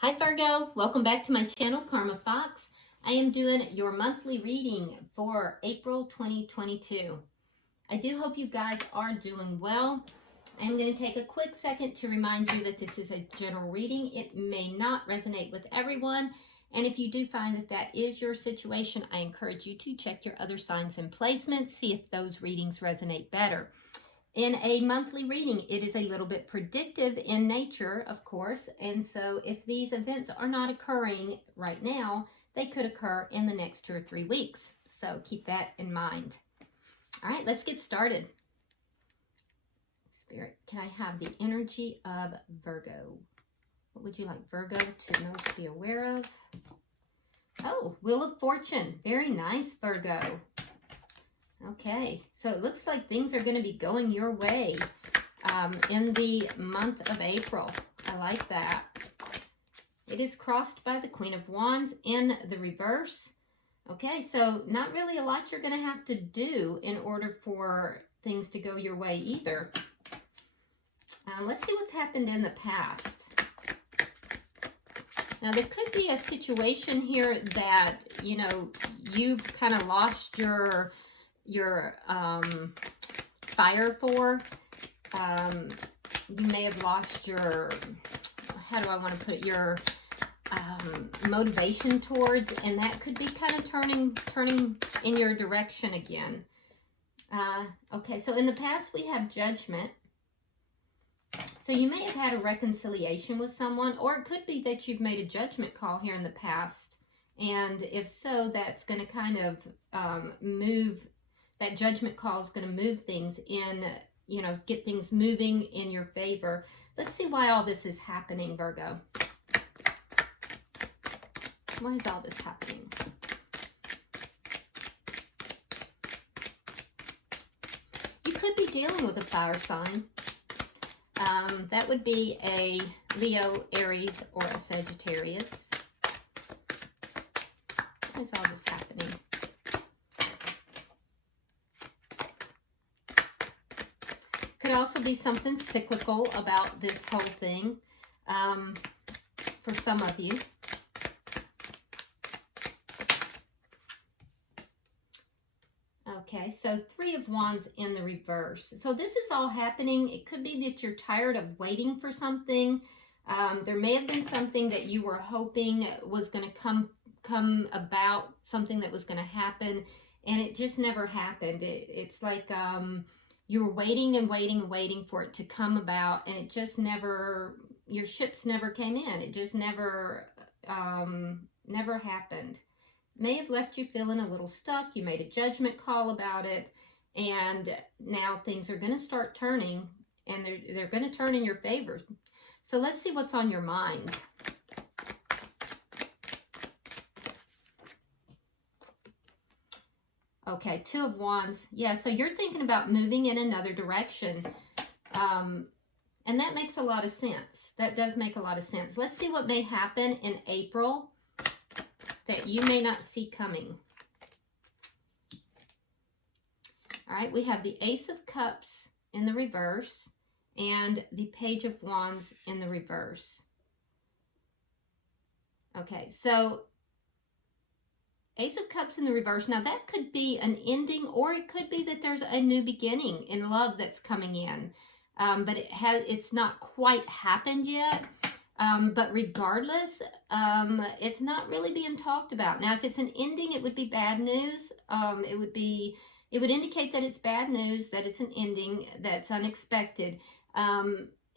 Hi Virgo, welcome back to my channel, Karma Fox. I am doing your monthly reading for April 2022. I do hope you guys are doing well. I'm going to take a quick second to remind you that this is a general reading. It may not resonate with everyone, and if you do find that that is your situation, I encourage you to check your other signs and placements, see if those readings resonate better. In a monthly reading, it is a little bit predictive in nature, of course, and so if these events are not occurring right now, they could occur in the next 2 or 3 weeks. So keep that in mind. All right, let's get started. Spirit, can I have the energy of Virgo? What would you like Virgo to most be aware of? Oh, Wheel of Fortune. Very nice, Virgo. Okay, so it looks like things are going to be going your way in the month of April. I like that. It is crossed by the Queen of Wands in the reverse. Okay, so not really a lot you're going to have to do in order for things to go your way either. Let's see what's happened in the past. Now, there could be a situation here that, you know, you've kind of lost your fire for. You may have lost your, how do I want to put it, your motivation towards, and that could be kind of turning in your direction again. Okay, so in the past we have Judgment. So you may have had a reconciliation with someone, or it could be that you've made a judgment call here in the past, and if so, that's going to kind of move. That judgment call is going to move things in, you know, get things moving in your favor. Let's see why all this is happening, Virgo. Why is all this happening? You could be dealing with a fire sign. That would be a Leo, Aries, or a Sagittarius. Why is all this happening? Could also be something cyclical about this whole thing for some of you. Okay, so Three of Wands in the reverse. So this is all happening. It could be that you're tired of waiting for something. There may have been something that you were hoping was going to come about, something that was going to happen, and it just never happened. It's like you were waiting and waiting and waiting for it to come about, and it just never, your ships never came in. It just never happened. May have left you feeling a little stuck. You made a judgment call about it, and now things are going to start turning, and they're going to turn in your favor. So let's see what's on your mind. Okay, Two of Wands. Yeah, so you're thinking about moving in another direction, and that makes a lot of sense. That does make a lot of sense. Let's see what may happen in April that you may not see coming. All right, we have the Ace of Cups in the reverse and the Page of Wands in the reverse. Okay, so Ace of Cups in the reverse. Now, that could be an ending, or it could be that there's a new beginning in love that's coming in. But it's not quite happened yet. But regardless, it's not really being talked about. Now, if it's an ending, it would be bad news. It would indicate that it's bad news, that it's an ending that's unexpected.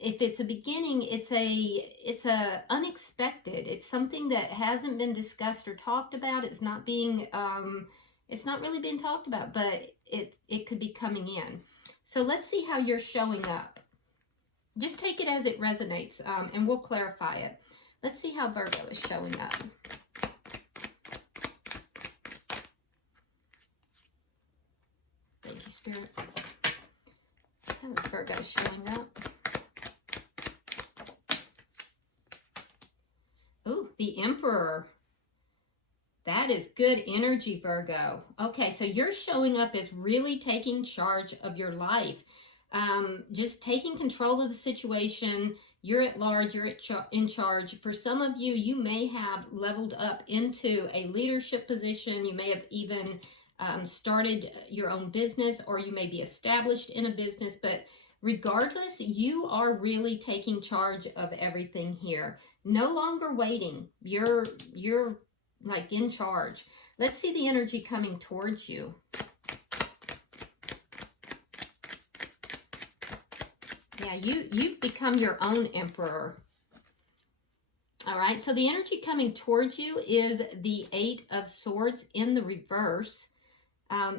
If it's a beginning, it's a unexpected. It's something that hasn't been discussed or talked about. It's not really being talked about, but it could be coming in. So let's see how you're showing up. Just take it as it resonates, and we'll clarify it. Let's see how Virgo is showing up. Thank you, Spirit. How is Virgo showing up? Ooh, the Emperor. That is good energy, Virgo. Okay, so you're showing up as really taking charge of your life. Just taking control of the situation, You're at large, you're in charge. For some of you, you may have leveled up into a leadership position. You may have even started your own business, or you may be established in a business, but regardless, you are really taking charge of everything here. No longer waiting. You're like in charge. Let's see the energy coming towards you. Yeah, you've become your own emperor. All right, so the energy coming towards you is the 8 of Swords in the reverse.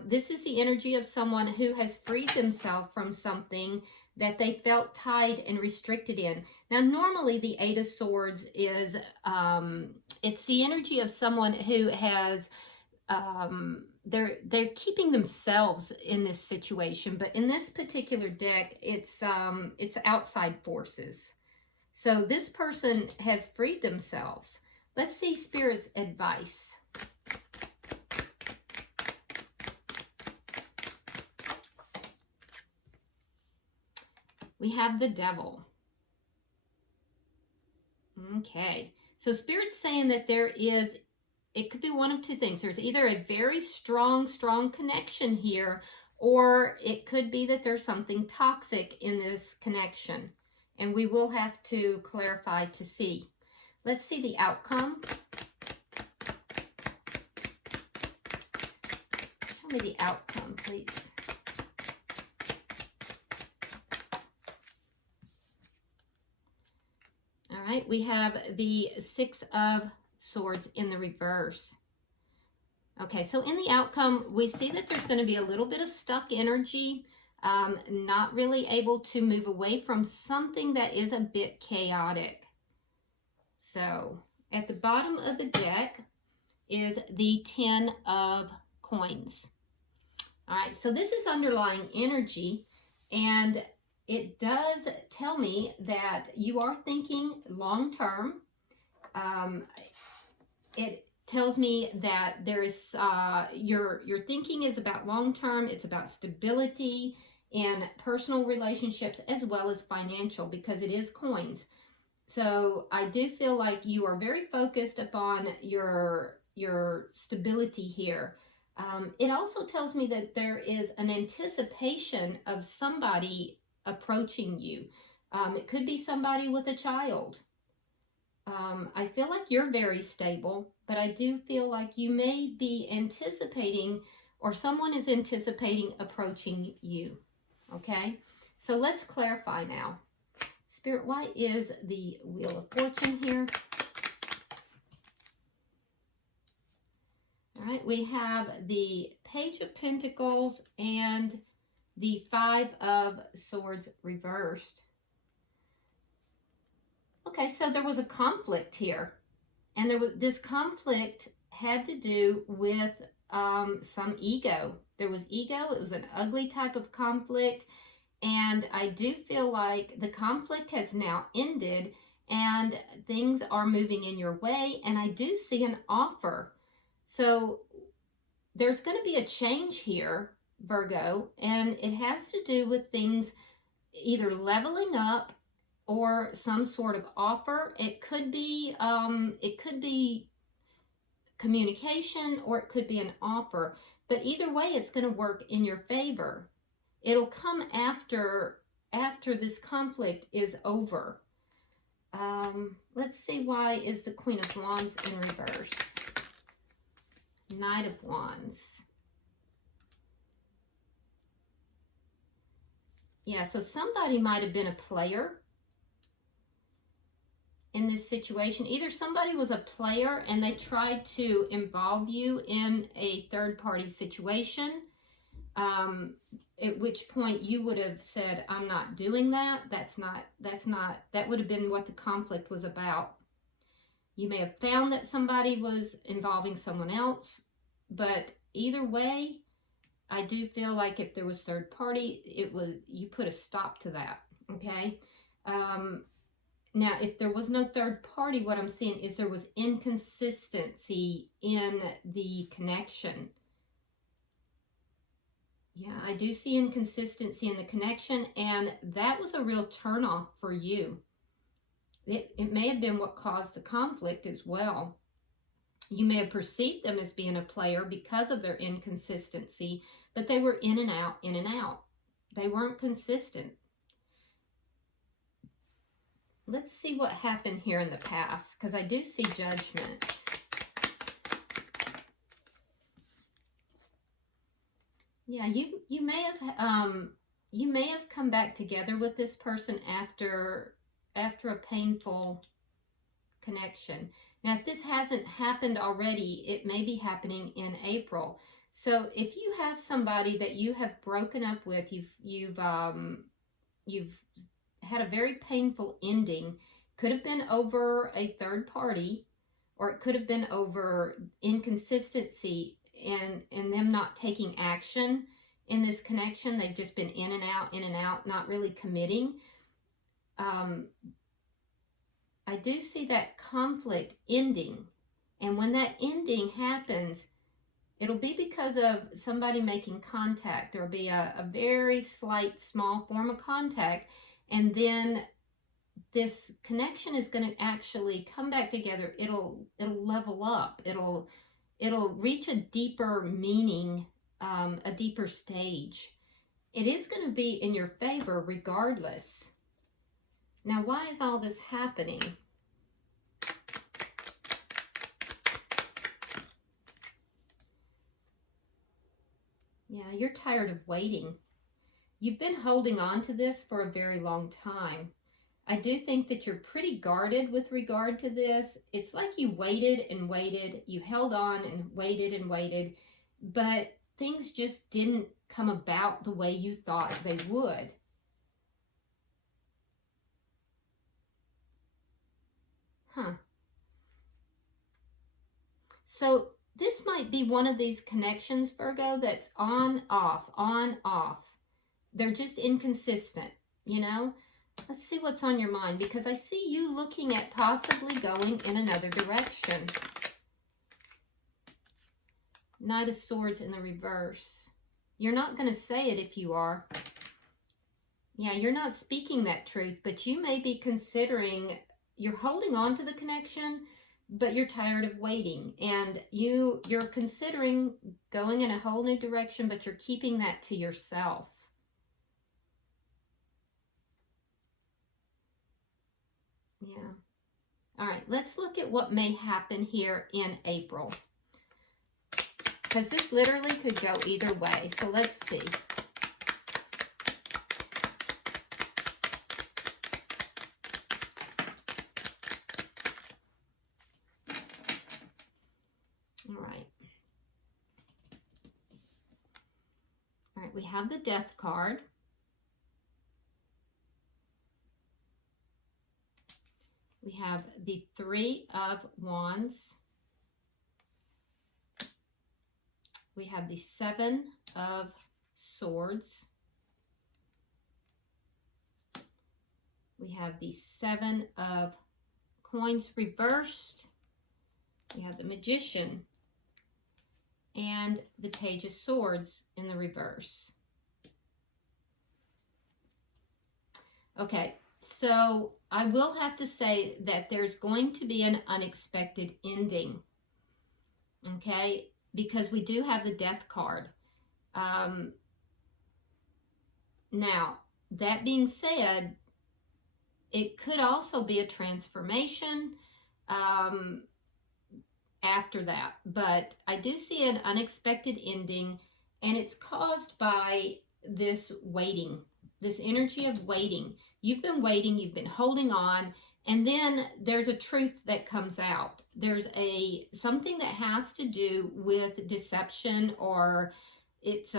This is the energy of someone who has freed themselves from something that they felt tied and restricted in. Now, normally the 8 of Swords is, it's the energy of someone who has, they're keeping themselves in this situation, but in this particular deck, it's outside forces. So this person has freed themselves. Let's see Spirit's advice. We have the Devil. Okay, so Spirit's saying that there is, it could be one of two things. There's either a very strong connection here, or it could be that there's something toxic in this connection. And we will have to clarify to see. Let's see the outcome. Show me the outcome, please. All right, we have the 6 of Swords in the reverse. Okay, so in the outcome, we see that there's going to be a little bit of stuck energy, not really able to move away from something that is a bit chaotic. So at the bottom of the deck is the 10 of Coins. All right, so this is underlying energy, and it does tell me that you are thinking long term. It tells me that there is your thinking is about long term. It's about stability in personal relationships as well as financial, because it is coins. So I do feel like you are very focused upon your stability here. It also tells me that there is an anticipation of somebody approaching you. It could be somebody with a child. I feel like you're very stable, but I do feel like you may be anticipating, or someone is anticipating approaching you. Okay, so let's clarify now. Spirit, why is the Wheel of Fortune here? All right, we have the Page of Pentacles and the 5 of Swords reversed. Okay, so there was a conflict here, and this conflict had to do with some ego. There was ego. It was an ugly type of conflict, and I do feel like the conflict has now ended and things are moving in your way, and I do see an offer. So there's going to be a change here, Virgo, and it has to do with things either leveling up or some sort of offer. It could be communication, or it could be an offer. But either way, it's going to work in your favor. It'll come after this conflict is over. Let's see, why is the Queen of Wands in reverse? Knight of Wands. Yeah, so somebody might have been a player in this situation. Either somebody was a player and they tried to involve you in a third-party situation, at which point you would have said, I'm not doing that. That would have been what the conflict was about. You may have found that somebody was involving someone else, but either way, I do feel like if there was third party, you put a stop to that, okay? Now, if there was no third party, what I'm seeing is there was inconsistency in the connection. Yeah, I do see inconsistency in the connection, and that was a real turnoff for you. It may have been what caused the conflict as well. You may have perceived them as being a player because of their inconsistency, but they were in and out, in and out. They weren't consistent. Let's see what happened here in the past, because I do see Judgment. Yeah, you may have come back together with this person after a painful connection. Now, if this hasn't happened already, it may be happening in April. So if you have somebody that you have broken up with, you've had a very painful ending, could have been over a third party, or it could have been over inconsistency and them not taking action in this connection. They've just been in and out, not really committing. I do see that conflict ending. And when that ending happens, it'll be because of somebody making contact. There'll be a very slight, small form of contact. And then this connection is going to actually come back together. It'll level up. It'll reach a deeper meaning, a deeper stage. It is going to be in your favor regardless. Now, why is all this happening? Yeah, you're tired of waiting. You've been holding on to this for a very long time. I do think that you're pretty guarded with regard to this. It's like you waited and waited. You held on and waited, but things just didn't come about the way you thought they would. So this might be one of these connections, Virgo, that's on, off. They're just inconsistent, you know? Let's see what's on your mind, because I see you looking at possibly going in another direction. Knight of Swords in the reverse. You're not going to say it if you are. Yeah, you're not speaking that truth, but you may be considering, you're holding on to the connection, but you're tired of waiting, and you're considering going in a whole new direction, but you're keeping that to yourself. Yeah. All right, let's look at what may happen here in April, because this literally could go either way. So let's see. All right, we have the Death card. We have the Three of Wands. We have the Seven of Swords. We have the Seven of Coins reversed. We have the Magician and the Page of Swords in the reverse. Okay, so I will have to say that there's going to be an unexpected ending, okay, because we do have the Death card. Now, that being said, it could also be a transformation after that, but I do see an unexpected ending, and it's caused by this waiting, this energy of waiting. You've been waiting, you've been holding on, and then there's a truth that comes out. There's something that has to do with deception, or it's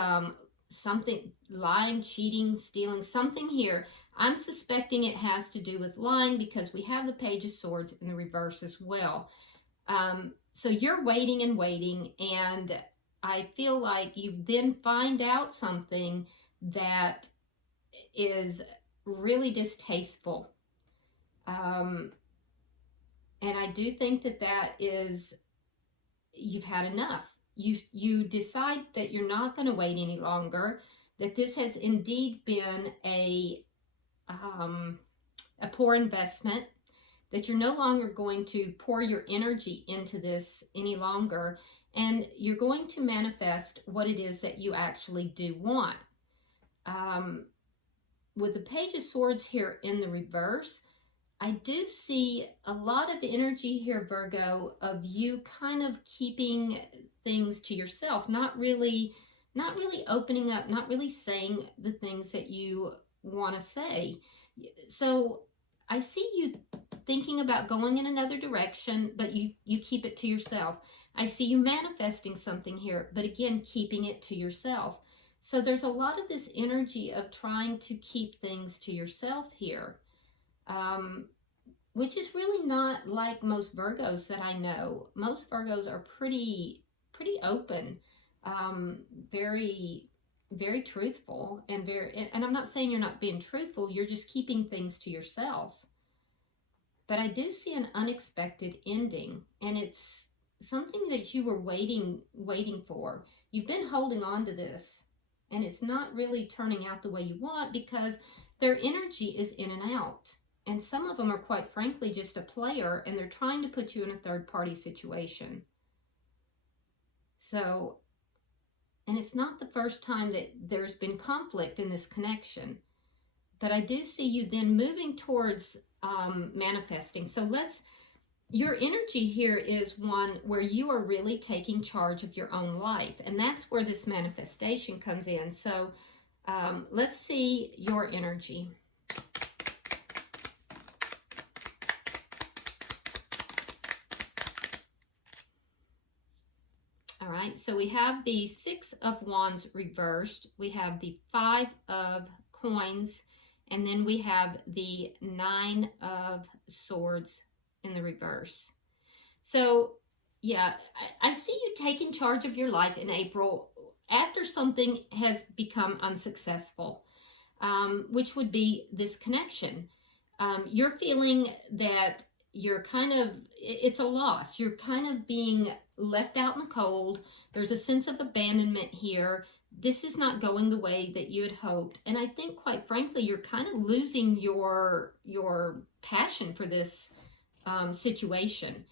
something, lying, cheating, stealing, something here. I'm suspecting it has to do with lying, because we have the Page of Swords in the reverse as well. So you're waiting and waiting, and I feel like you then find out something that is really distasteful. And I do think that is, you've had enough. You decide that you're not going to wait any longer, that this has indeed been a poor investment, that you're no longer going to pour your energy into this any longer, and you're going to manifest what it is that you actually do want. With the Page of Swords here in the reverse, I do see a lot of energy here, Virgo, of you kind of keeping things to yourself, not really opening up, not really saying the things that you want to say. So I see you thinking about going in another direction, but you keep it to yourself. I see you manifesting something here, but again, keeping it to yourself. So there's a lot of this energy of trying to keep things to yourself here, which is really not like most Virgos that I know. Most Virgos are pretty open, very, very truthful, and I'm not saying you're not being truthful, you're just keeping things to yourself. But I do see an unexpected ending, and it's something that you were waiting for. You've been holding on to this, and it's not really turning out the way you want because their energy is in and out. And some of them are, quite frankly, just a player, and they're trying to put you in a third-party situation. So, and it's not the first time that there's been conflict in this connection. But I do see you then moving towards manifesting. So your energy here is one where you are really taking charge of your own life. And that's where this manifestation comes in. So let's see your energy. All right, so we have the Six of Wands reversed. We have the Five of Coins, and then we have the Nine of Swords in the reverse. So yeah, I see you taking charge of your life in April after something has become unsuccessful, which would be this connection. You're feeling that you're it's a loss. You're kind of being left out in the cold. There's a sense of abandonment here. This is not going the way that you had hoped. And I think, quite frankly, you're kind of losing your passion for this situation.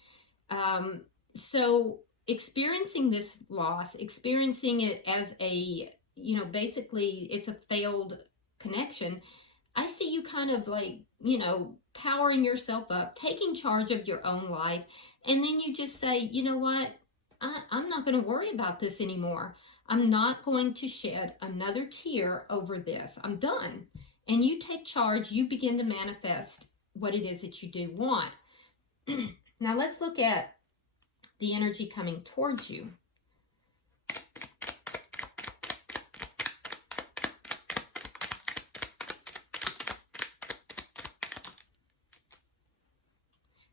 So experiencing this loss, experiencing it as a, basically it's a failed connection, I see you kind of like, powering yourself up, taking charge of your own life, and then you just say, you know what, I'm not going to worry about this anymore. I'm not going to shed another tear over this. I'm done. And you take charge, you begin to manifest what it is that you do want. Now let's look at the energy coming towards you.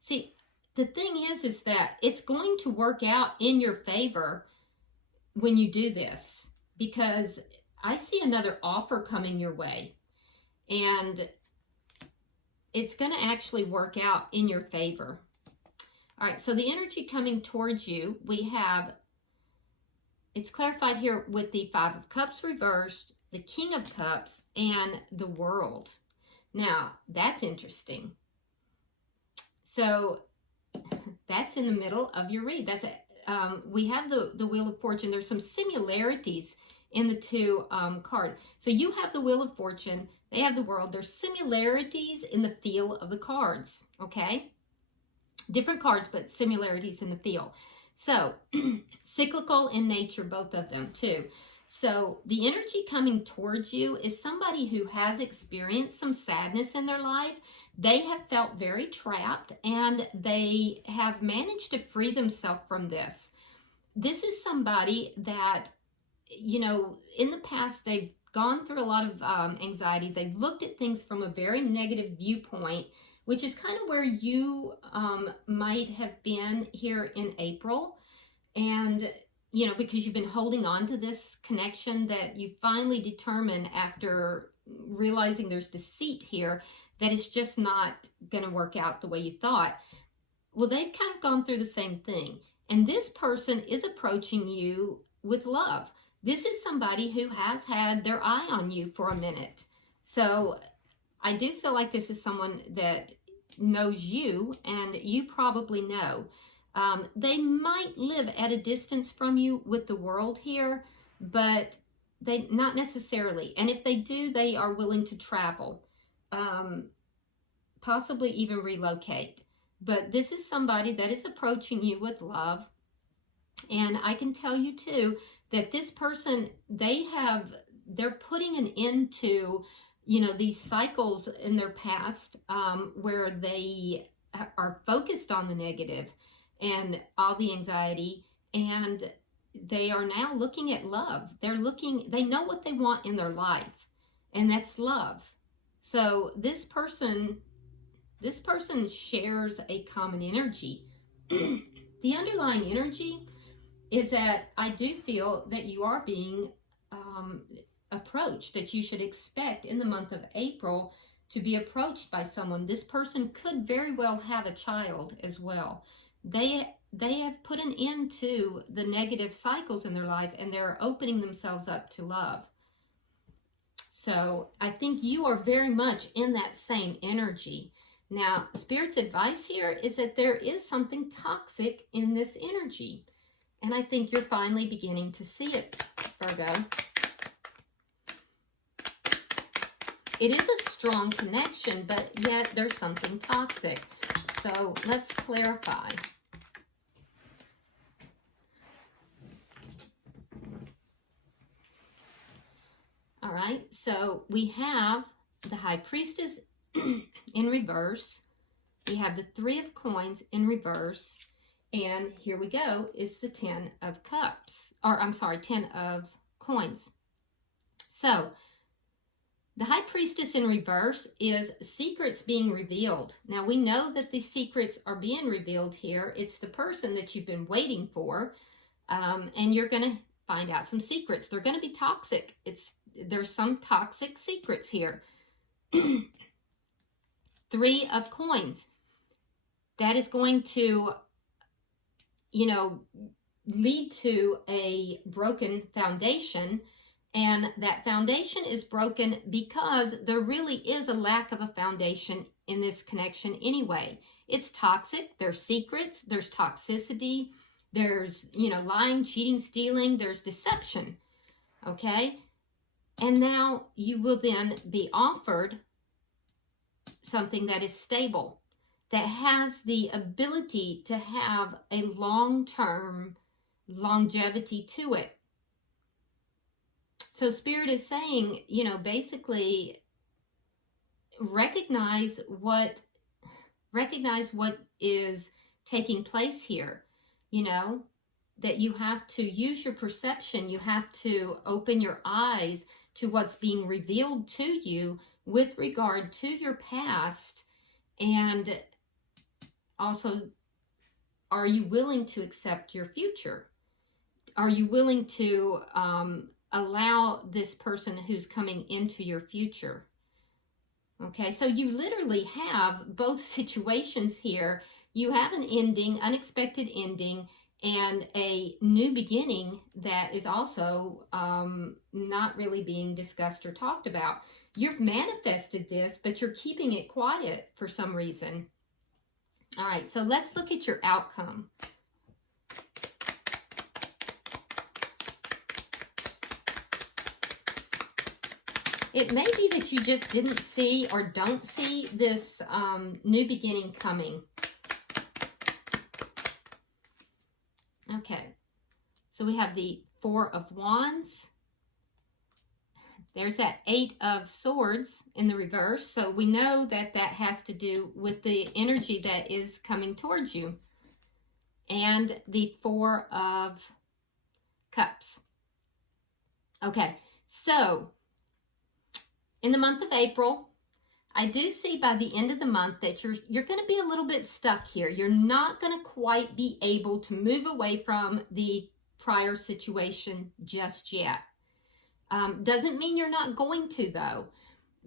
See, the thing is that it's going to work out in your favor when you do this, because I see another offer coming your way, and it's going to actually work out in your favor. All right, so the energy coming towards you, it's clarified here with the Five of Cups reversed, the King of Cups, and the World. Now, that's interesting. So that's in the middle of your read. That's it. We have the Wheel of Fortune. There's some similarities in the two cards. So you have the Wheel of Fortune. They have the World. There's similarities in the feel of the cards, okay? Different cards, but similarities in the feel. So cyclical in nature, both of them too. So the energy coming towards you is somebody who has experienced some sadness in their life. They have felt very trapped, and they have managed to free themselves from this. This is somebody that, in the past, they've gone through a lot of anxiety. They've looked at things from a very negative viewpoint, which is kind of where you might have been here in April. And, because you've been holding on to this connection that you finally determine after realizing there's deceit here, that it's just not going to work out the way you thought. Well, they've kind of gone through the same thing. And this person is approaching you with love. This is somebody who has had their eye on you for a minute. So I do feel like this is someone that knows you, and you probably know. They might live at a distance from you with the world here, but they not necessarily. And if they do, they are willing to travel, possibly even relocate. But this is somebody that is approaching you with love. And I can tell you too that this person, they're putting an end to, you know, these cycles in their past where they are focused on the negative and all the anxiety, and they are now looking at love. They know what they want in their life, and that's love. So this person shares a common energy. The underlying energy is that I do feel that you are being approached, that you should expect in the month of April to be approached by someone. This person could very well have a child as well. They have put an end to the negative cycles in their life, and they're opening themselves up to love. So I think you are very much in that same energy. Now, Spirit's advice here is that there is something toxic in this energy. And I think you're finally beginning to see it, Virgo. It is a strong connection, but yet there's something toxic. So let's clarify. All right, so we have the High Priestess in reverse. We have the Three of Coins in reverse. And here we go, is the 10 of Cups, or I'm sorry, 10 of Coins. So the High Priestess in reverse is secrets being revealed. Now we know that the secrets are being revealed here. It's the person that you've been waiting for, and you're going to find out some secrets. They're going to be toxic. There's some toxic secrets here. 3 of Coins. That is going to, you know, lead to a broken foundation. And that foundation is broken because there really is a lack of a foundation in this connection anyway. It's toxic. There's secrets. There's toxicity. There's, you know, lying, cheating, stealing. There's deception. Okay? And now you will then be offered something that is stable, that has the ability to have a long-term longevity to it. So Spirit is saying, you know, basically recognize what is taking place here, you know, that you have to use your perception. You have to open your eyes to what's being revealed to you with regard to your past. And also, are you willing to accept your future? Are you willing to allow this person who's coming into your future? Okay, so you literally have both situations here. You have an ending, unexpected ending, and a new beginning that is also not really being discussed or talked about. You've manifested this, but you're keeping it quiet for some reason. All right, so let's look at your outcome. It may be that you just didn't see or don't see this new beginning coming. Okay, so we have the 4 of Wands. There's that 8 of Swords in the reverse. So we know that that has to do with the energy that is coming towards you. And the 4 of Cups. Okay, so in the month of April, I do see by the end of the month that you're going to be a little bit stuck here. You're not going to quite be able to move away from the prior situation just yet. Doesn't mean you're not going to, though,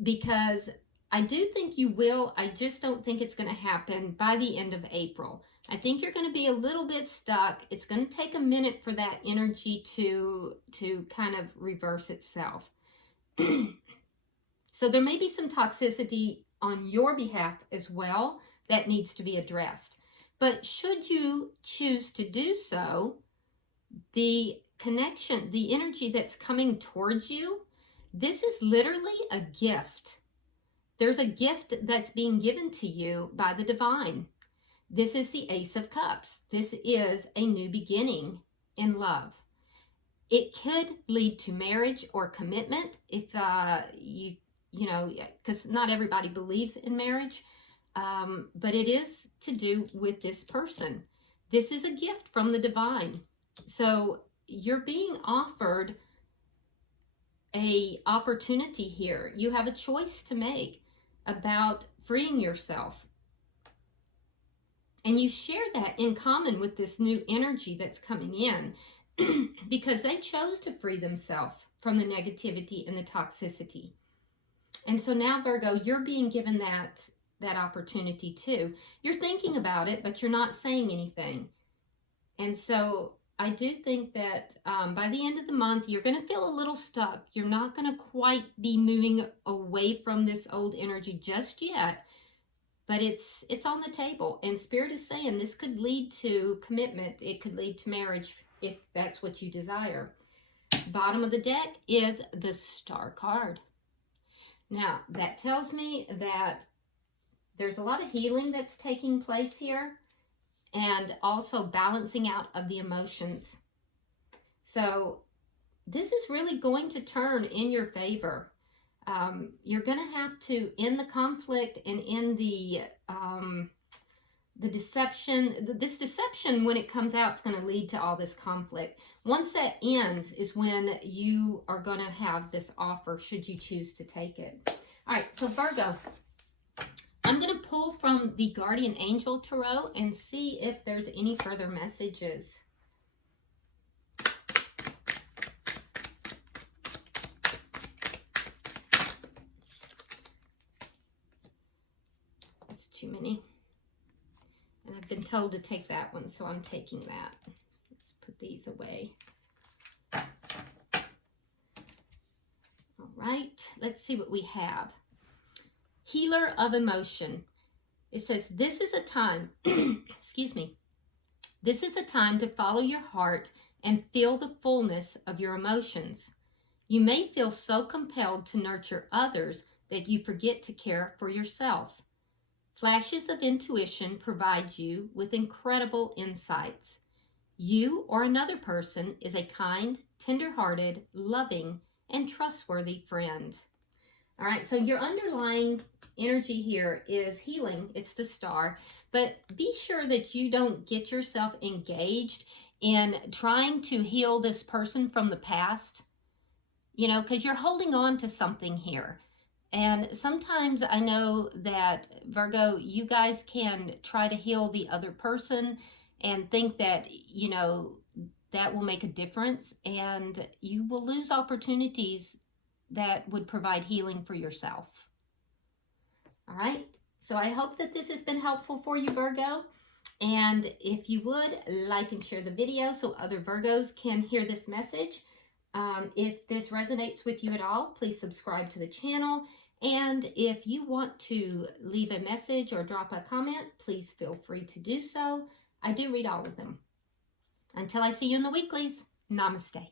because I do think you will. I just don't think it's going to happen by the end of April. I think you're going to be a little bit stuck. It's going to take a minute for that energy to kind of reverse itself. So there may be some toxicity on your behalf as well that needs to be addressed. But should you choose to do so, the connection, the energy that's coming towards you, this is literally a gift. There's a gift that's being given to you by the divine. This is the Ace of Cups. This is a new beginning in love. It could lead to marriage or commitment if you know, because not everybody believes in marriage, but it is to do with this person. This is a gift from the divine. So you're being offered a opportunity here. You have a choice to make about freeing yourself. And you share that in common with this new energy that's coming in because they chose to free themselves from the negativity and the toxicity. And so now, Virgo, you're being given that opportunity too. You're thinking about it, but you're not saying anything. And so I do think that by the end of the month, you're going to feel a little stuck. You're not going to quite be moving away from this old energy just yet, but it's on the table. And Spirit is saying this could lead to commitment. It could lead to marriage if that's what you desire. Bottom of the deck is the Star card. Now, that tells me that there's a lot of healing that's taking place here, and also balancing out of the emotions. So this is really going to turn in your favor. You're going to have to end the conflict and end the deception. This deception, when it comes out, is going to lead to all this conflict. Once that ends is when you are going to have this offer, should you choose to take it. All right, so Virgo, I'm going to pull from the Guardian Angel Tarot and see if there's any further messages. That's too many. And I've been told to take that one, so I'm taking that. Let's put these away. All right, let's see what we have. Healer of emotion. It says, this is a time, excuse me, this is a time to follow your heart and feel the fullness of your emotions. You may feel so compelled to nurture others that you forget to care for yourself. Flashes of intuition provide you with incredible insights. You or another person is a kind, tender-hearted, loving, and trustworthy friend. All right, so your underlying energy here is healing. It's the Star. But be sure that you don't get yourself engaged in trying to heal this person from the past, you know, because you're holding on to something here. And sometimes I know that, Virgo, you guys can try to heal the other person and think that, you know, that will make a difference, and you will lose opportunities that would provide healing for yourself. All right, so I hope that this has been helpful for you, Virgo. And if you would, like and share the video so other Virgos can hear this message. If this resonates with you at all, please subscribe to the channel. And if you want to leave a message or drop a comment, please feel free to do so. I do read all of them. Until I see you in the weeklies, namaste.